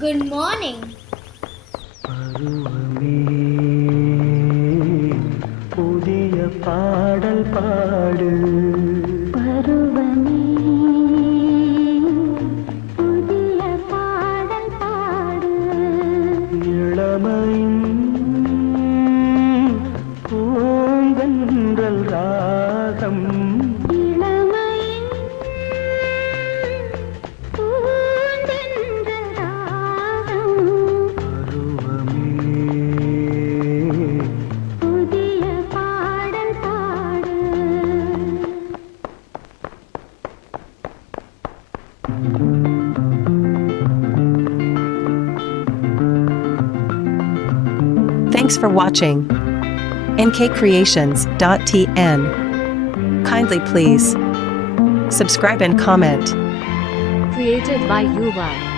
Good morning. பருவமே புதிய பாடல் பாடு பருவமே புதிய பாடல் பாடு இளமையின் பூங்கன்றல் ராகம் இளமையின் பூந்தென்றல் ராகம் பருவமே புதிய பாடல் பாடு Thanks for watching. nkcreations.tn. Kindly please subscribe and comment. Created by Yuval.